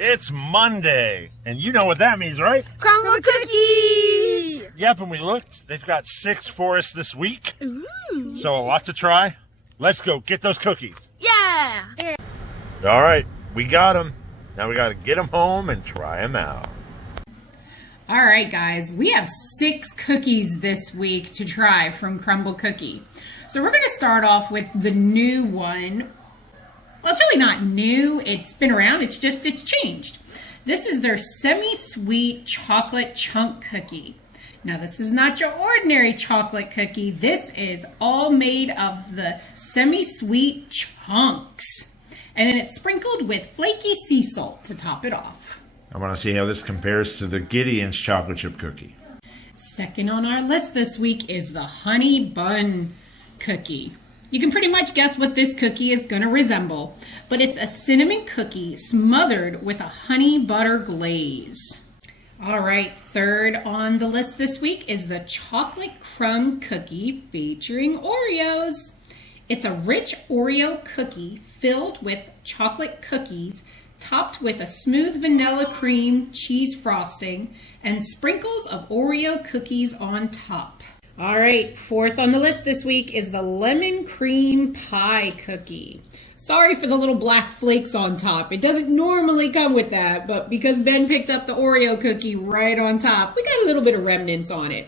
It's Monday, and you know what that means, right? Crumbl cookies! Yep, and we looked. They've got 6 for us this week. Ooh. So a lot to try. Let's go get those cookies. Yeah! All right, we got them. Now we got to get them home and try them out. All right, guys, we have 6 cookies this week to try from Crumbl Cookie. So we're going to start off with the new one. Well, it's really not new. It's been around. It's changed. This is their semi-sweet chocolate chunk cookie. Now, this is not your ordinary chocolate cookie. This is all made of the semi-sweet chunks. And then it's sprinkled with flaky sea salt to top it off. I want to see how this compares to the Gideon's chocolate chip cookie. Second on our list this week is the honey bun cookie. You can pretty much guess what this cookie is going to resemble, but it's a cinnamon cookie smothered with a honey butter glaze. All right, third on the list this week is the chocolate crumb cookie featuring Oreos. It's a rich Oreo cookie filled with chocolate cookies topped with a smooth vanilla cream cheese frosting and sprinkles of Oreo cookies on top. All right, fourth on the list this week is the lemon cream pie cookie. Sorry for the little black flakes on top. It doesn't normally come with that, but because Ben picked up the Oreo cookie right on top, we got a little bit of remnants on it.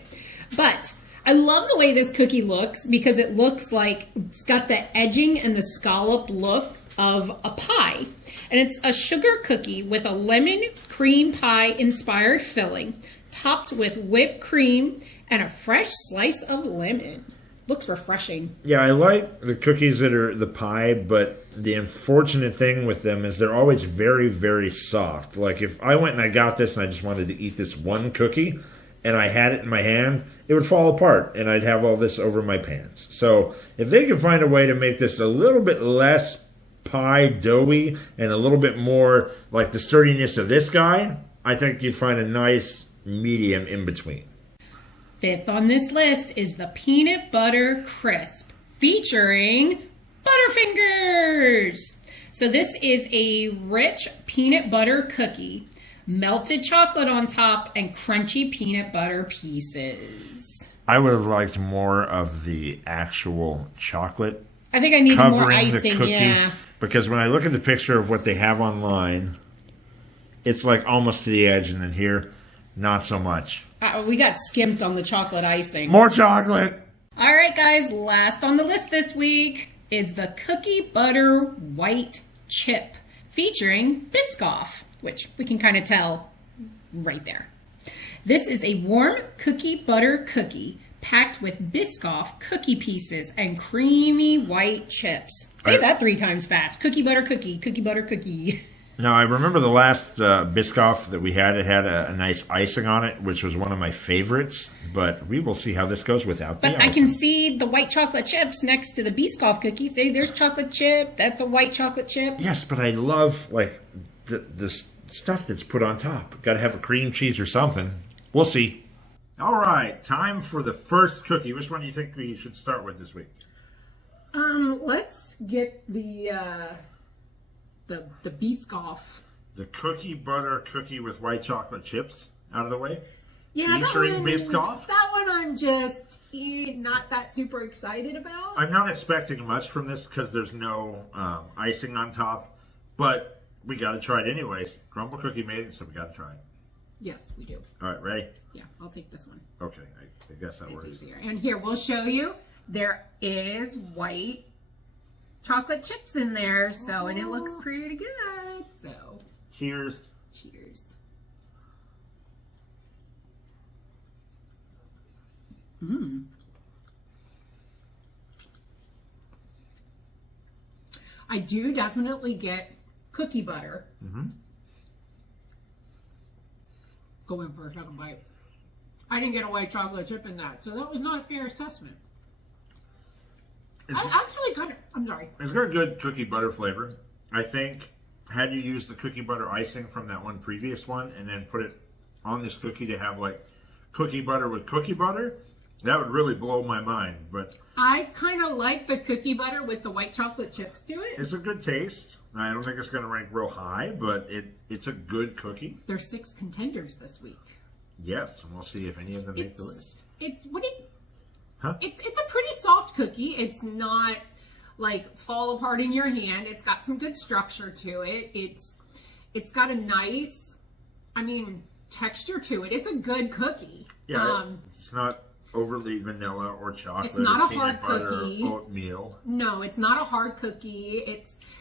But I love the way this cookie looks because it looks like it's got the edging and the scallop look of a pie. And it's a sugar cookie with a lemon cream pie inspired filling, topped with whipped cream and a fresh slice of lemon. Looks refreshing. Yeah, I like the cookies that are the pie, but the unfortunate thing with them is they're always very, very soft. Like if I went and I got this and I just wanted to eat this one cookie and I had it in my hand, it would fall apart and I'd have all this over my pants. So if they can find a way to make this a little bit less pie doughy and a little bit more like the sturdiness of this guy, I think you'd find a nice medium in between. Fifth on this list is the peanut butter crisp featuring Butterfingers. So this is a rich peanut butter cookie, melted chocolate on top, and crunchy peanut butter pieces. I would have liked more of the actual chocolate. I think I need more covering icing, the cookie, yeah. Because when I look at the picture of what they have online, it's like almost to the edge, and then here, not so much. We got skimped on the chocolate icing. More chocolate! All right, guys, last on the list this week is the cookie butter white chip featuring Biscoff, which we can kind of tell right there. This is a warm cookie butter cookie packed with Biscoff cookie pieces and creamy white chips. Say that 3 times fast. Cookie butter cookie, cookie butter cookie. Now, I remember the last Biscoff that we had. It had a nice icing on it, which was one of my favorites. But we will see how this goes without the icing. But I can see the white chocolate chips next to the Biscoff cookie. Say there's chocolate chip. That's a white chocolate chip. Yes, but I love like the stuff that's put on top. Got to have a cream cheese or something. We'll see. All right, time for the first cookie. Which one do you think we should start with this week? Let's get the Biscoff. The cookie butter cookie with white chocolate chips out of the way. Yeah, featuring Biscoff. That one I'm just not that super excited about. I'm not expecting much from this because there's no icing on top, but we got to try it anyways. Crumbl Cookie made it, so we got to try it. Yes, we do. All right, ready? Yeah, I'll take this one. Okay, I guess that works. Easier. And here, we'll show you. There is white chocolate chips in there, so, and it looks pretty good. So, cheers. Cheers. I do definitely get cookie butter. Go in for a second bite. I didn't get a white chocolate chip in that, so that was not a fair assessment. I actually kind of, I'm sorry. It's got a good cookie butter flavor. I think had you used the cookie butter icing from that one previous one and then put it on this cookie to have like cookie butter with cookie butter, That would really blow my mind, but I kind of like the cookie butter with the white chocolate chips to it. it's a good taste. I don't think it's going to rank real high, but it's a good cookie. There's 6 contenders this week. Yes, and we'll see if any of them make the list. It's what it. Huh? It's a pretty soft cookie. It's not like fall apart in your hand. It's got some good structure to it. It's got a nice, texture to it. It's a good cookie. Yeah, it's not overly vanilla or chocolate. It's not or a hard peanut butter cookie. Or oatmeal. No, it's not a hard cookie.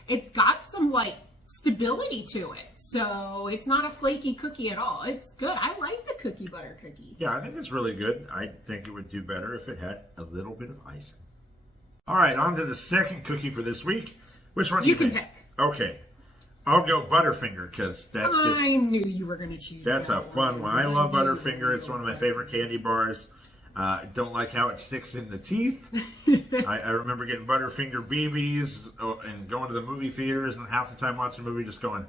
It's got some like stability to it. So it's not a flaky cookie at all. It's good. I like the cookie butter cookie. Yeah, I think it's really good. I think it would do better if it had a little bit of icing. All right, on to the second cookie for this week. Which one do you can think? pick. Okay. I'll go Butterfinger because that's just... I knew you were going to choose That's that a fun one. I knew love you Butterfinger. were It's one of my gonna favorite candy bars. I don't like how it sticks in the teeth. I remember getting Butterfinger BBs and going to the movie theaters and half the time watching a movie just trying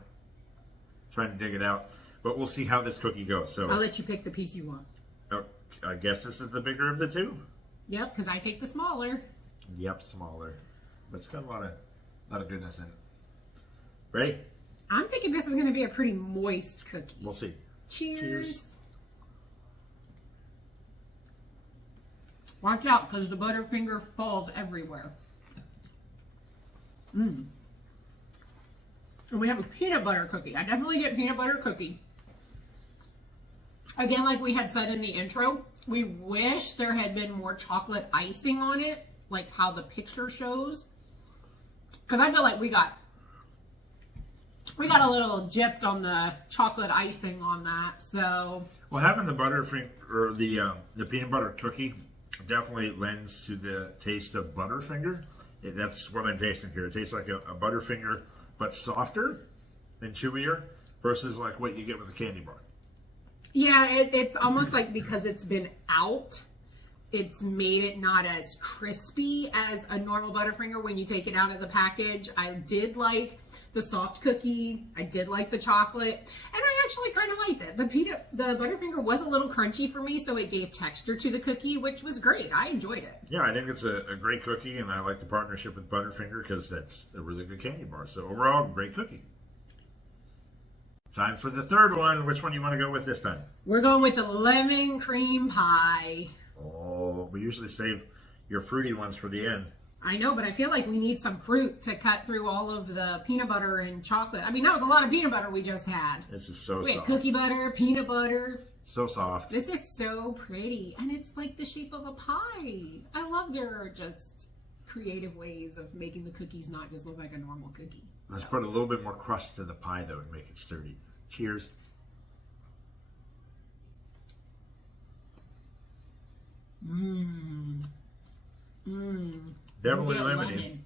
to dig it out. But we'll see how this cookie goes. So I'll let you pick the piece you want. I guess this is the bigger of the two. Yep, because I take the smaller. Yep, smaller. But it's got a lot of goodness in it. Ready? I'm thinking this is going to be a pretty moist cookie. We'll see. Cheers. Watch out, because the Butterfinger falls everywhere. And we have a peanut butter cookie. I definitely get peanut butter cookie. Again, like we had said in the intro, we wish there had been more chocolate icing on it, like how the picture shows. Because I feel like we got a little gypped on the chocolate icing on that. So, well, having the Butterfinger or the peanut butter cookie definitely lends to the taste of Butterfinger. That's what I'm tasting here. It tastes like a Butterfinger, but softer and chewier versus like what you get with a candy bar. yeah, it's almost like because it's been out, it's made it not as crispy as a normal Butterfinger when you take it out of the package. I did like the soft cookie. I did like the chocolate, and I actually kind of liked it. The Butterfinger was a little crunchy for me, so it gave texture to the cookie, which was great. I enjoyed it. Yeah, I think it's a great cookie, and I like the partnership with Butterfinger because that's a really good candy bar. So overall, great cookie. Time for the third one. Which one do you want to go with this time? We're going with the lemon cream pie. Oh, we usually save your fruity ones for the end. I know, but I feel like we need some fruit to cut through all of the peanut butter and chocolate. I mean, that was a lot of peanut butter we just had. This is so We had soft. cookie butter, peanut butter. So soft. This is so pretty, and it's like the shape of a pie. I love their just creative ways of making the cookies not just look like a normal cookie. Let's put a little bit more crust to the pie, though, and make it sturdy. Cheers. Definitely Yeah, lemony. lemon.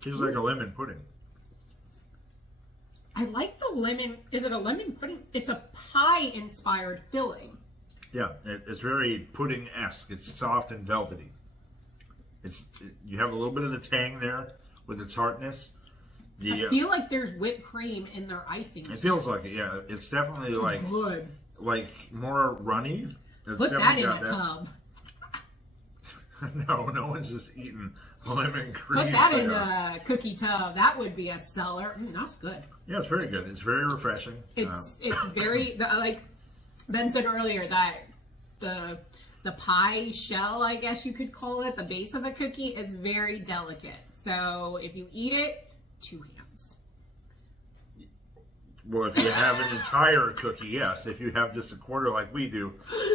Tastes like a lemon pudding. I like the lemon. Is it a lemon pudding? It's a pie-inspired filling. Yeah, it's very pudding-esque. It's soft and velvety. You have a little bit of the tang there with its tartness. I feel like there's whipped cream in their icing. It feels like it, yeah. It's definitely like Good. more runny. It's Put that in definitely a got tub. No one's just eating lemon cream. Put that in there. a cookie tub. That would be a seller. That's good. Yeah, it's very good. It's very refreshing. It's very like Ben said earlier that the pie shell, I guess you could call it, the base of the cookie is very delicate. So if you eat it, 2 hands. Well, if you have an entire cookie, yes. If you have just a quarter like we do,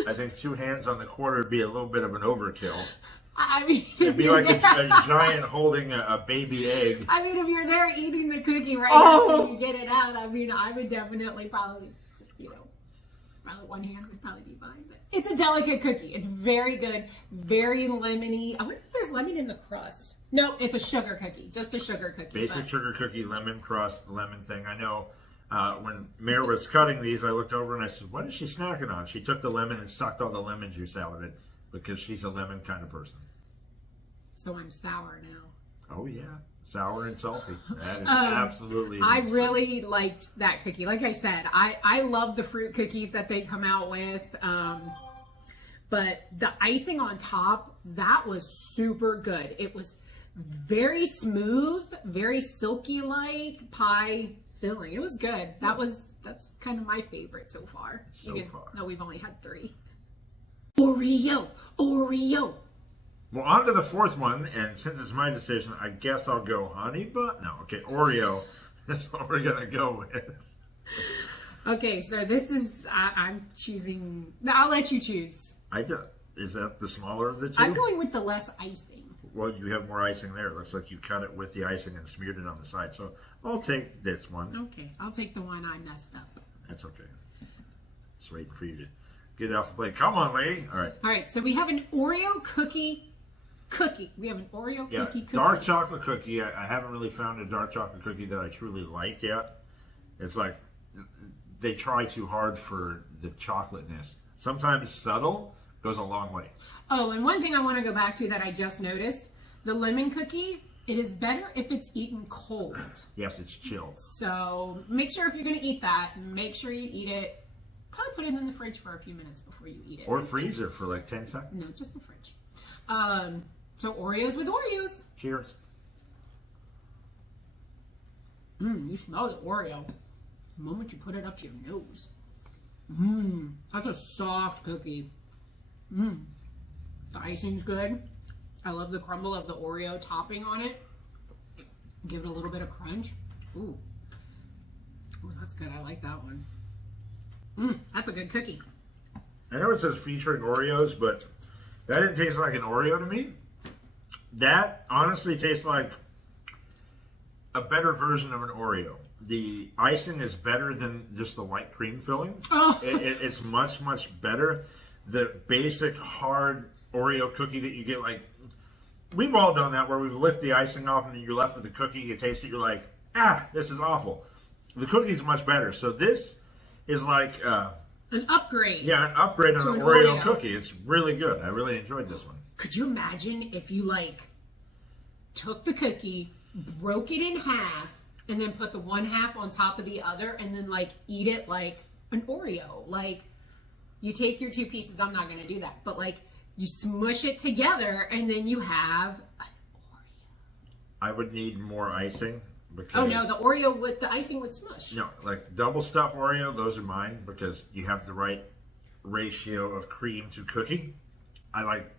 I think 2 hands on the quarter would be a little bit of an overkill. I mean, It'd be like a giant holding a baby egg. I mean, if you're there eating the cookie right after you get it out, I mean, I would definitely probably, probably 1 hand would probably be fine. But it's a delicate cookie. It's very good, very lemony. I wonder if there's lemon in the crust. No, it's a sugar cookie, just a sugar cookie. Basic sugar cookie, lemon crust, lemon thing. I know when Mare was cutting these, I looked over and I said, what is she snacking on? She took the lemon and sucked all the lemon juice out of it because she's a lemon kind of person. So I'm sour now. Oh, yeah. Sour and salty. That is absolutely. I really liked that cookie. Like I said, I love the fruit cookies that they come out with. But the icing on top, that was super good. It was very smooth, very silky-like pie filling. It was good. That's kind of my favorite so far. No, we've only had 3. Oreo. Well, on to the 4th one, and since it's my decision, I guess I'll go honey bun. No, okay, Oreo. That's what we're gonna go with. Okay, so this is I'm choosing. I'll let you choose. Is that the smaller of the 2? I'm going with the less icing. Well, you have more icing there. It looks like you cut it with the icing and smeared it on the side. So I'll take this one. Okay, I'll take the one I messed up. That's okay. Just waiting for you to get it off the plate. Come on, lady. All right. All right, so we have an Oreo cookie. We have an Oreo cookie. Dark chocolate cookie. I haven't really found a dark chocolate cookie that I truly like yet. It's like they try too hard for the chocolateness. Sometimes subtle goes a long way. Oh, and one thing I want to go back to that I just noticed, the lemon cookie, it is better if it's eaten cold. Yes, it's chilled. So make sure if you're going to eat that, make sure you eat it. Probably put it in the fridge for a few minutes before you eat it. Or freezer for like 10 seconds. No, just the fridge. So Oreos with Oreos. Cheers. You smell the Oreo the moment you put it up to your nose. That's a soft cookie. The icing's good. I love the crumble of the Oreo topping on it. Give it a little bit of crunch. Ooh, that's good. I like that one. That's a good cookie. I know it says featuring Oreos, but that didn't taste like an Oreo to me. That honestly tastes like a better version of an Oreo. The icing is better than just the white cream filling. Oh. It's much, much better. The basic hard Oreo cookie that you get, like, we've all done that where we've licked the icing off and then you're left with the cookie, you taste it, you're like, this is awful. The cookie's much better. So this is like an upgrade. Yeah, an upgrade on an Oreo cookie. It's really good. I really enjoyed this one. Could you imagine if you took the cookie, broke it in half, and then put the one half on top of the other, and then eat it like an Oreo? You take your 2 pieces. I'm not going to do that, but you smush it together, and then you have an Oreo. I would need more icing. Because, oh no, the Oreo with the icing would smush. No, double stuffed Oreo, those are mine because you have the right ratio of cream to cookie. I like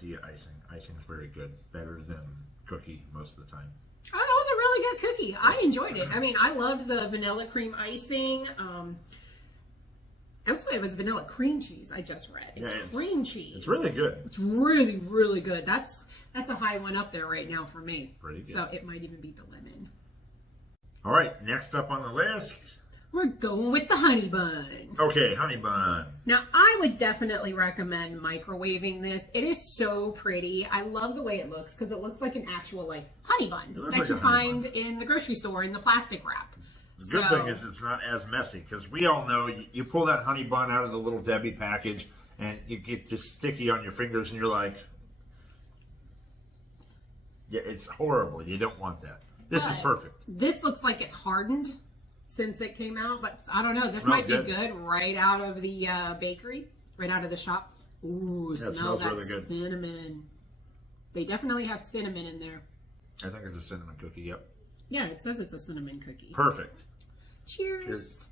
the icing. Icing's very good, better than cookie most of the time. Oh, that was a really good cookie. I enjoyed it. I mean, I loved the vanilla cream icing. Actually, it was vanilla cream cheese. I just read. It's cream cheese. It's really good. It's really, really good. That's a high one up there right now for me. Pretty good. So it might even beat the lemon. All right, next up on the list, we're going with the honey bun. Okay, honey bun. Now, I would definitely recommend microwaving this. It is so pretty. I love the way it looks because it looks like an actual honey bun that you find in the grocery store in the plastic wrap. The good thing is it's not as messy because we all know you pull that honey bun out of the little Debbie package and you get just sticky on your fingers and you're like, yeah, it's horrible. You don't want that. This is perfect. This looks like it's hardened since it came out, but I don't know. This might be good right out of the bakery, right out of the shop. Ooh, smell that really good. Cinnamon. They definitely have cinnamon in there. I think it's a cinnamon cookie, yep. Yeah, it says it's a cinnamon cookie. Perfect. Cheers.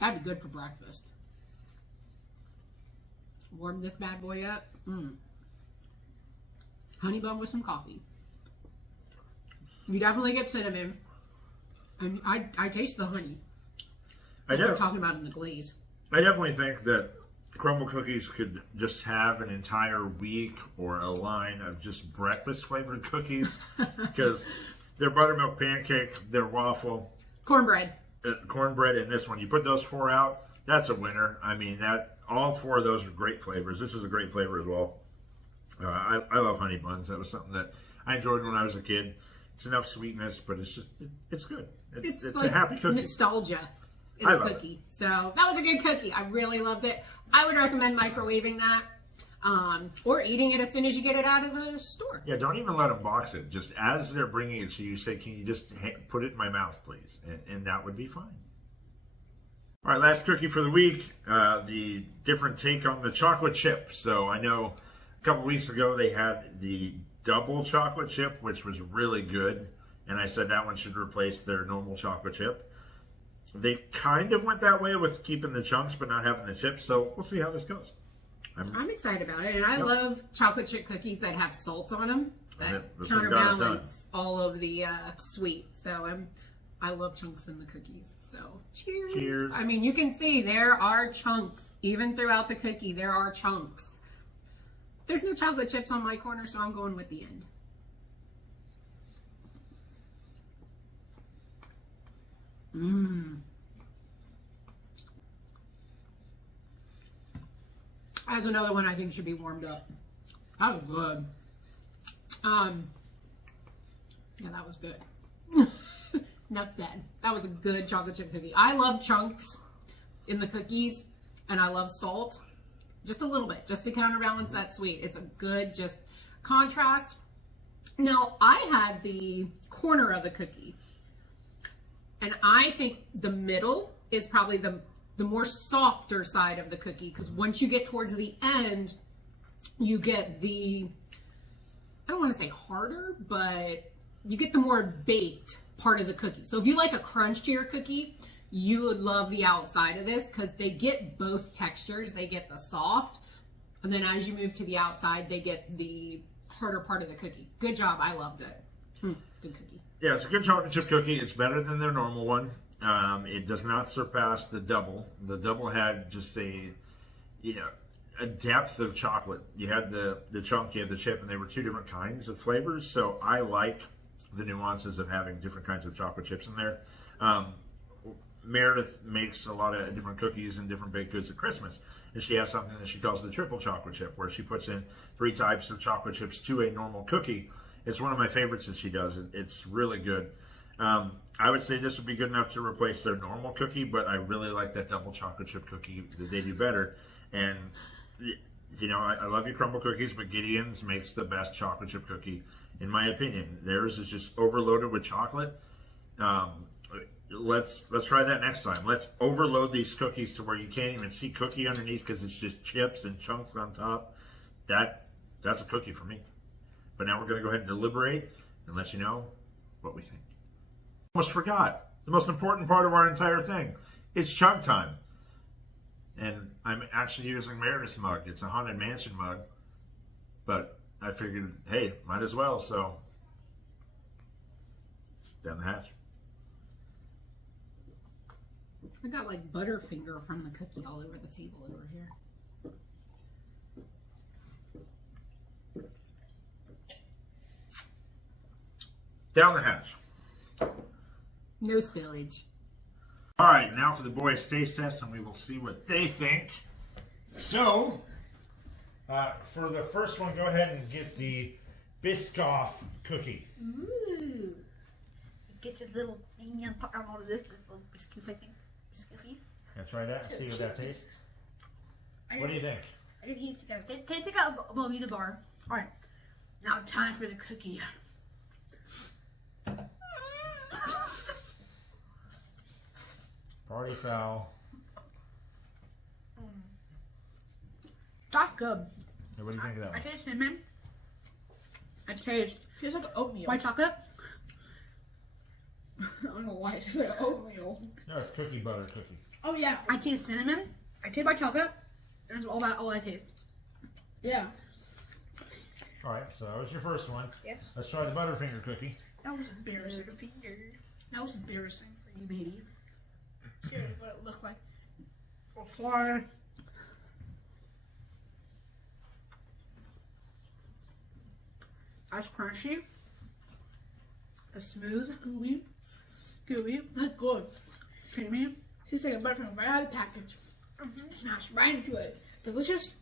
That'd be good for breakfast. Warm this bad boy up. Honey bun with some coffee. You definitely get cinnamon. And I taste the honey. They're talking about in the glaze. I definitely think that Crumbl cookies could just have an entire week or a line of just breakfast flavored cookies because their buttermilk pancake, their waffle, cornbread, and this one. You put those 4 out, that's a winner. I mean, all 4 of those are great flavors. This is a great flavor as well. I love honey buns. That was something that I enjoyed when I was a kid. It's enough sweetness, but it's good. It's a happy cookie. Nostalgia in a cookie. So that was a good cookie. I really loved it. I would recommend microwaving that or eating it as soon as you get it out of the store. Yeah, don't even let them box it. Just as they're bringing it to you, say, can you just put it in my mouth, please? And that would be fine. All right, last cookie for the week, the different take on the chocolate chip. So I know a couple weeks ago they had the double chocolate chip, which was really good. And I said that one should replace their normal chocolate chip. They kind of went that way with keeping the chunks but not having the chips. So we'll see how this goes. I'm excited about it. And I love chocolate chip cookies that have salt on them. That this one's got a counterbalance all of the sweet. So I love chunks in the cookies. So cheers. Cheers. I mean, you can see there are chunks. Even throughout the cookie, there are chunks. There's no chocolate chips on my corner, so I'm going with the end. Mmm. That's another one I think should be warmed up. That was good. Yeah, that was good. Enough said. That was a good chocolate chip cookie. I love chunks in the cookies, and I love salt. Just a little bit, just to counterbalance that sweet. It's a good just contrast. Now, I had the corner of the cookie, and I think the middle is probably the more softer side of the cookie, because once you get towards the end, you get the, I don't want to say harder, but you get the more baked part of the cookie. So if you like a crunch to your cookie, you would love the outside of this, because they get both textures. They get the soft, and then as you move to the outside, they get the harder part of the cookie. Good job. I loved it. Good cookie. Yeah, it's a good chocolate chip cookie. It's better than their normal one. It does not surpass the double. The double had just a depth of chocolate. You had the chunk, you had the chip, and they were two different kinds of flavors. So I like the nuances of having different kinds of chocolate chips in there. Meredith makes a lot of different cookies and different baked goods at Christmas. And she has something that she calls the triple chocolate chip, where she puts in 3 types of chocolate chips to a normal cookie. It's one of my favorites that she does. It's really good. I would say this would be good enough to replace their normal cookie, but I really like that double chocolate chip cookie that they do better. And, you know, I love your Crumbl cookies, but Gideon's makes the best chocolate chip cookie, in my opinion. Theirs is just overloaded with chocolate. Let's try that next time. Let's overload these cookies to where you can't even see cookie underneath because it's just chips and chunks on top. That's a cookie for me. But now we're going to go ahead and deliberate and let you know what we think. Almost forgot the most important part of our entire thing. It's chug time. And I'm actually using Meredith's mug. It's a Haunted Mansion mug. But I figured, hey, might as well. So, down the hatch. I got like Butterfinger from the cookie all over the table over here. Down the hatch. No spillage. All right, now for the boys' taste test, and we will see what they think. So, for the first one, go ahead and get the Biscoff cookie. Ooh. Get your little thing and put on all of this little biscuit, I think. Biscuity. Now try that and see what that tastes. What do you think? I didn't eat it. Take out a Belmita bar. All right. Now time for the cookie. Party foul. That's good. Now, what do you think of that I one? taste cinnamon. I taste Tastes like oatmeal. white chocolate. I don't know why it tastes like oatmeal. No, it's cookie butter cookie. Oh yeah. I taste cinnamon. I taste white chocolate. That's all I taste. Yeah. All right, so that was your first one. Yes. Let's try the Butterfinger cookie. That was embarrassing. That was embarrassing for you, baby. Here's what it looked like. Apply. That's crunchy. It's smooth. Gooey. That's good. Creamy. Tastes like a Butterfinger right out of the package. Smash right into it. Delicious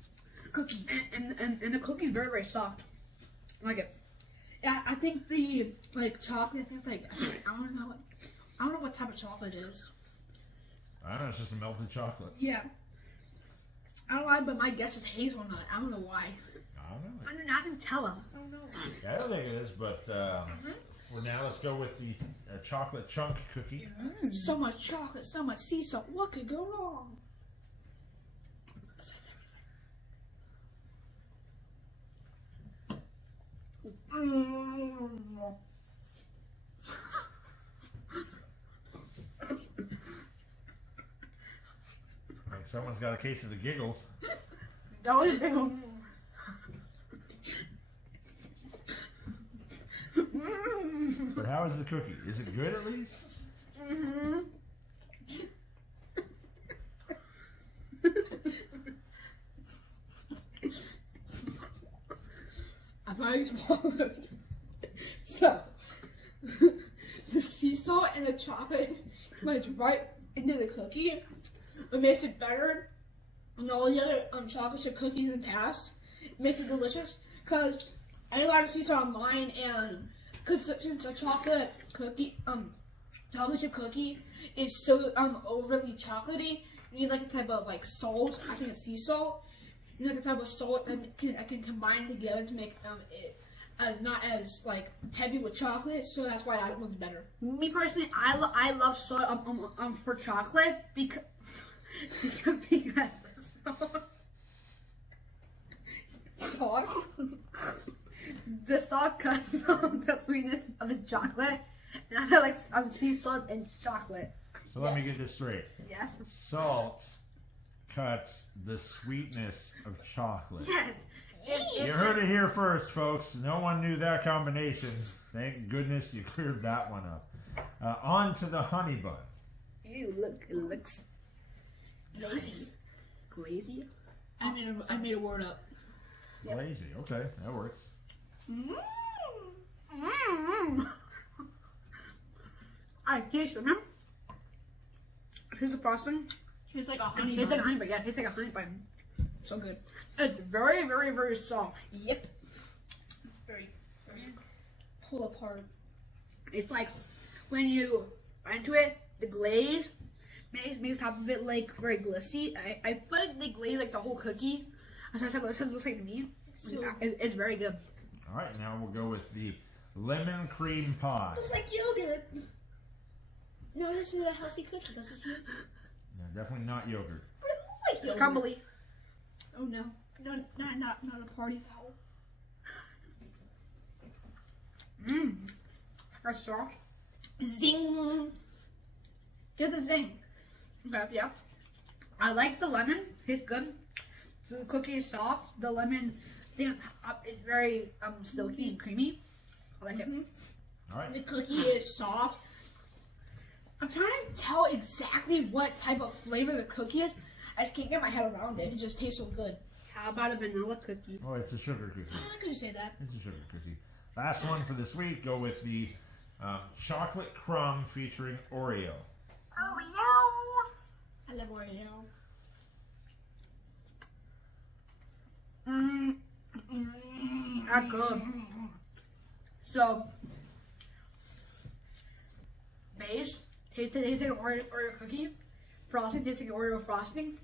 cookie. And the cookie's very, very soft. I like it. Yeah, I think the chocolate. I think it's like I don't know what type of chocolate it is. I don't know, it's just a melted chocolate. Yeah. I don't know why, but my guess is hazelnut. I don't know why. I don't know. I didn't tell him. I don't know. I don't think it is, but For now, let's go with the chocolate chunk cookie. So much chocolate, so much sea salt. What could go wrong? Like someone's got a case of the giggles. That was a big one. But how is the cookie? Is it good at least? I finally swallowed. So, the sea salt and the chocolate went right into the cookie. It makes it better than all the other chocolate chip cookies in the past. It makes it delicious because I ate a lot of sea salt on mine, and because since a chocolate chip cookie is so overly chocolatey, you need like a type of like salt. I think it's sea salt. You need like a type of salt that can combine together to make it as not as like heavy with chocolate. So that's why that one's better. Me personally, I love salt for chocolate because the salt cuts off the sweetness of the chocolate, and I feel like sea salt and chocolate. So let me get this straight. Yes. Salt cuts the sweetness of chocolate. Yes. You heard it here first, folks. No one knew that combination. Thank goodness you cleared that one up. On to the honey bun. Ew, look, it looks glazy. Glazy? I made a word up. Yep. Lazy. Okay, that works. I taste them. Here's the frosting. It's like a honey bun. It's like a honey bun. Yeah, it's like a honey bun. So good. It's very, very, very soft. Yep. Very, very pull apart. It's like when you bite into it, the glaze makes top of it like very glissy. I feel like they glaze like the whole cookie. That's what it looks like to me. So, it's very good. All right, now we'll go with the lemon cream pie. It's like yogurt. No, this is a healthy cookie. This is yogurt. No, definitely not yogurt. But it looks like yogurt. It's crumbly. Oh no, not a party foul. That's soft. Zing. Get the zing. Okay, yeah. I like the lemon. Tastes good. So the cookie is soft. The lemon thing is very silky and creamy. I like it. All right. The cookie is soft. I'm trying to tell exactly what type of flavor the cookie is. I just can't get my head around it. It just tastes so good. How about a vanilla cookie? Oh, it's a sugar cookie. I could say that. It's a sugar cookie. Last one for this week. Go with the chocolate crumb featuring Oreo. Oreo. I love Oreo. That's good. So, base tastes like an Oreo cookie. Frosting tastes like an Oreo frosting.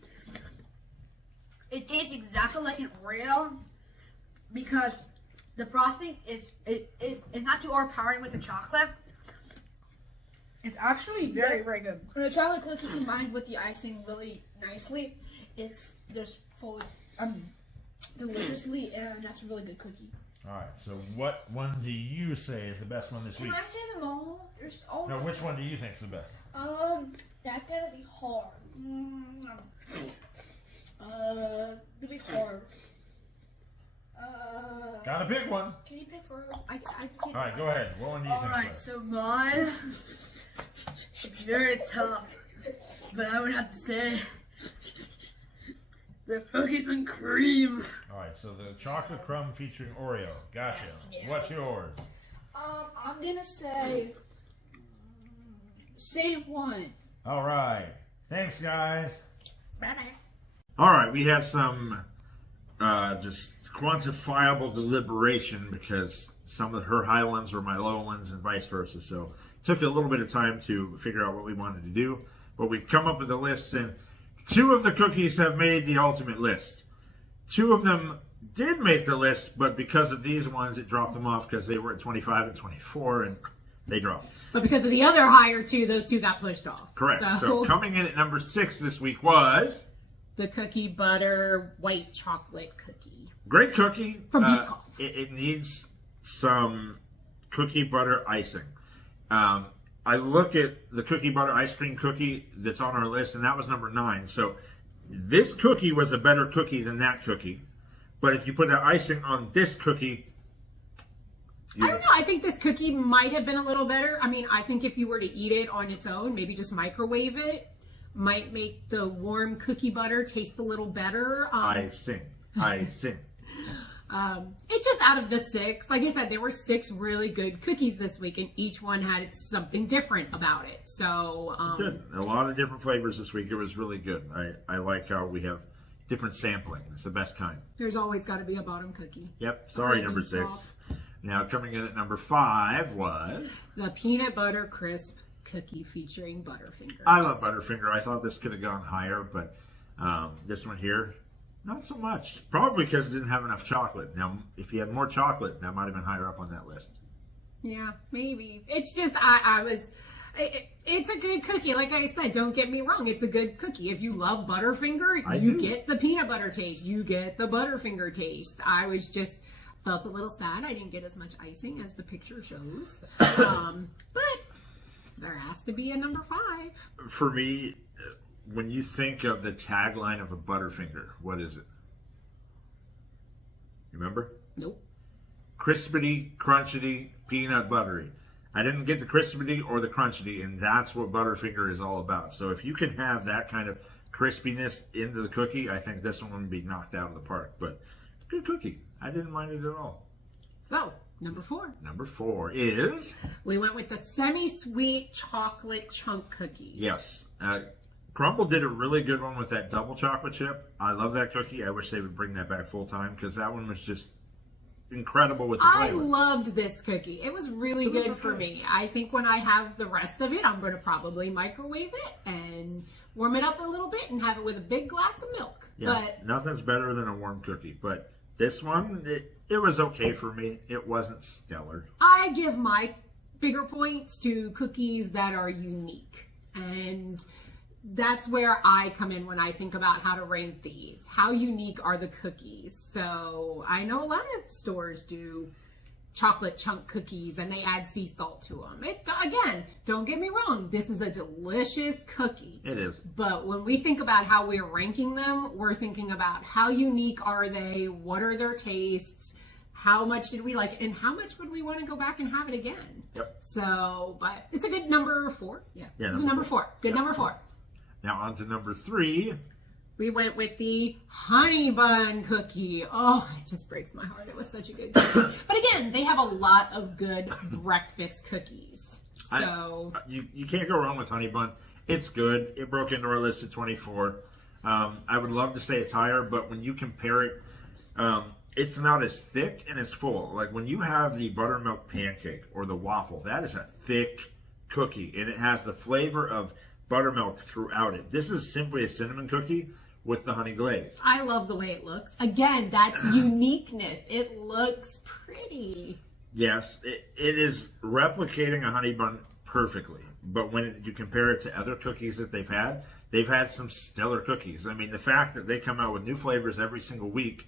It tastes exactly like an Oreo because the frosting is not too overpowering with the chocolate. It's actually very, very good. And the chocolate cookie combined with the icing really nicely is just folded deliciously, and that's a really good cookie. All right, so what one do you say is the best one this week? Can I say them all? There's all. No, which one do you think is the best? That's gonna be hard. Really hard. Got a big one. Can you pick for? All right, go ahead. What one do you think? Alright, so mine it's very tough, but I would have to say the cookies and cream. All right, so the chocolate crumb featuring Oreo. Gotcha. Yes, yeah. What's yours? I'm gonna say same one. All right. Thanks, guys. Bye bye. All right, we had some just quantifiable deliberation because some of her high ones were my low ones and vice versa. So it took a little bit of time to figure out what we wanted to do. But we've come up with a list, and 2 of the cookies have made the ultimate list. 2 of them did make the list, but because of these ones, it dropped them off because they were at 25 and 24, and they dropped. But because of the other higher two, those two got pushed off. Correct. So coming in at number 6 this week was the cookie butter white chocolate cookie. Great cookie. From Biscoff. It needs some cookie butter icing. I look at the cookie butter ice cream cookie that's on our list, and that was number 9. So this cookie was a better cookie than that cookie. But if you put that icing on this cookie, I don't know. I think this cookie might have been a little better. I mean, I think if you were to eat it on its own, maybe just microwave it, might make the warm cookie butter taste a little better. Icing. It's just out of the 6. Like I said, there were 6 really good cookies this week, and each one had something different about it. So good. A lot of different flavors this week. It was really good. I like how we have different sampling. It's the best kind. There's always got to be a bottom cookie. Yep. Sorry, number 6. Now coming in at number 5 was the peanut butter crisp cookie featuring Butterfingers. I love Butterfinger. I thought this could have gone higher, but this one here, not so much. Probably because it didn't have enough chocolate. Now, if you had more chocolate, that might have been higher up on that list. Yeah, maybe. It's just, it's a good cookie. Like I said, don't get me wrong. It's a good cookie. If you love Butterfinger, you get the peanut butter taste. You get the Butterfinger taste. I was just felt a little sad I didn't get as much icing as the picture shows. But there has to be a number 5. For me, when you think of the tagline of a Butterfinger, what is it? You remember? Nope. Crispity, crunchity, peanut buttery. I didn't get the crispity or the crunchity, and that's what Butterfinger is all about. So if you can have that kind of crispiness into the cookie, I think this one would be knocked out of the park. But good cookie. I didn't mind it at all. So, number 4. Number 4 is? We went with the semi-sweet chocolate chunk cookie. Yes. Crumbl did a really good one with that double chocolate chip. I love that cookie. I wish they would bring that back full time because that one was just incredible with the flavor. I loved this cookie. It was really good for me. I think when I have the rest of it, I'm going to probably microwave it and warm it up a little bit and have it with a big glass of milk. Yeah, but nothing's better than a warm cookie. But this one, it was okay for me. It wasn't stellar. I give my bigger points to cookies that are unique. And that's where I come in when I think about how to rank these. How unique are the cookies? So I know a lot of stores do chocolate chunk cookies and they add sea salt to them. Again, don't get me wrong. This is a delicious cookie. It is. But when we think about how we're ranking them, we're thinking about how unique are they? What are their tastes? How much did we like it? And how much would we want to go back and have it again? Yep. So, but it's a good number 4. Yeah. It's a number 4. Good number 4. Now on to number 3. We went with the honey bun cookie. Oh, it just breaks my heart. It was such a good cookie. But again, they have a lot of good breakfast cookies. So you can't go wrong with honey bun. It's good. It broke into our list at 24. I would love to say it's higher, but when you compare it, it's not as thick and as full. Like when you have the buttermilk pancake or the waffle, that is a thick cookie, and it has the flavor of buttermilk throughout it. This is simply a cinnamon cookie with the honey glaze. I love the way it looks. Again, that's uniqueness. It looks pretty. Yes, it is replicating a honey bun perfectly. But when you compare it to other cookies that they've had some stellar cookies. I mean, the fact that they come out with new flavors every single week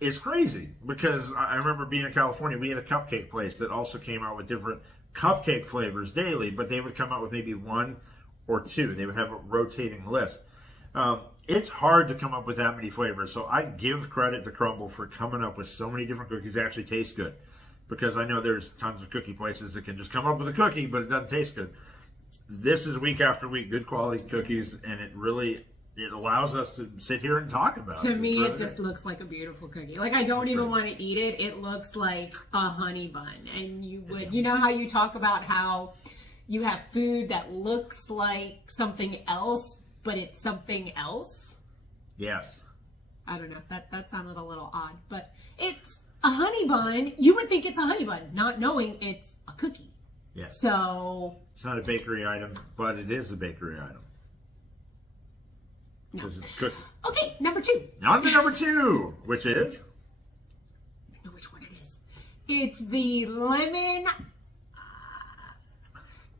is crazy. Because I remember being in California, we had a cupcake place that also came out with different cupcake flavors daily, but they would come out with maybe 1 or 2. They would have a rotating list. It's hard to come up with that many flavors, so I give credit to Crumbl for coming up with so many different cookies that actually taste good. Because I know there's tons of cookie places that can just come up with a cookie, but it doesn't taste good. This is week after week, good quality cookies, and it allows us to sit here and talk about it. To me, it just looks like a beautiful cookie. Like, I don't even want to eat it. It looks like a honey bun. And you know how you talk about how you have food that looks like something else, but it's something else? Yes. I don't know. That sounded a little odd, but it's a honey bun. You would think it's a honey bun, not knowing it's a cookie. Yes. So it's not a bakery item, but it is a bakery item. Because it's a cookie. Okay, number 2. On to number 2, which is know which one it is. It's the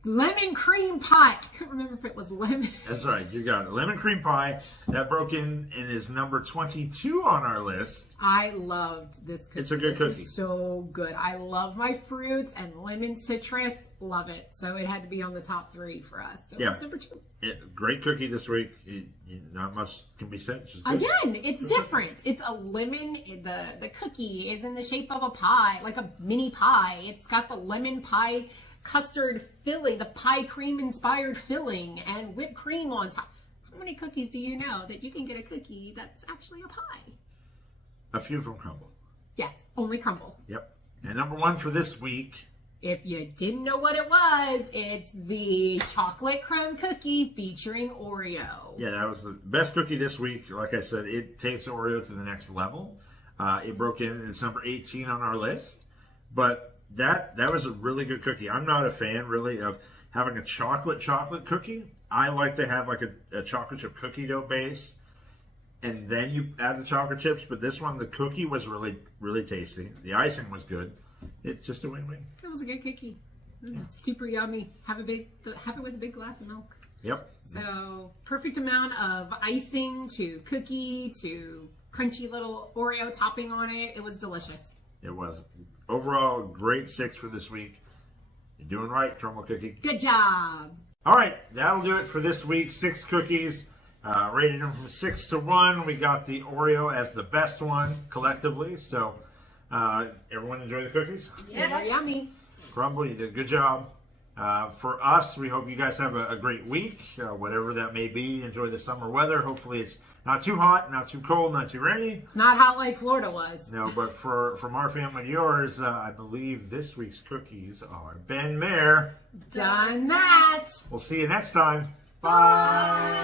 lemon cream pie. I couldn't remember if it was lemon. That's right, you got it. Lemon cream pie. That broke in and is number 22 on our list. I loved this cookie. It's a good cookie. Was so good. I love my fruits and lemon citrus. Love it. So it had to be on the top 3 for us. So it's number 2. Great cookie this week. Not much can be said. Again, it's different. It's a lemon. The cookie is in the shape of a pie, like a mini pie. It's got the lemon pie custard filling, the pie cream inspired filling, and whipped cream on top. How many cookies do you know that you can get a cookie that's actually a pie? A few from Crumbl. Yes, only Crumbl. Yep. And number 1 for this week. If you didn't know what it was, it's the chocolate crumb cookie featuring Oreo. Yeah, that was the best cookie this week. Like I said, it takes Oreo to the next level. It broke in, and it's number 18 on our list. But that was a really good cookie. I'm not a fan, really, of having a chocolate cookie. I like to have like a chocolate chip cookie dough base, and then you add the chocolate chips. But this one, the cookie was really, really tasty. The icing was good. It's just a win-win. It was a good cookie. It was super yummy. Have it with a big glass of milk. Yep. So perfect amount of icing to cookie to crunchy little Oreo topping on it. It was delicious. It was. Overall, great 6 for this week. You're doing right, Crumbl Cookie. Good job. All right, that'll do it for this week. 6 cookies. Rated them from 6 to 1. We got the Oreo as the best one collectively. So everyone enjoy the cookies? Yes. They're yummy. Crumbl, you did a good job. For us, we hope you guys have a great week, whatever that may be. Enjoy the summer weather. Hopefully it's not too hot, not too cold, not too rainy. It's not hot like Florida was. No, but from our family to yours, I believe this week's cookies are Ben Mayer. Done that. We'll see you next time. Bye.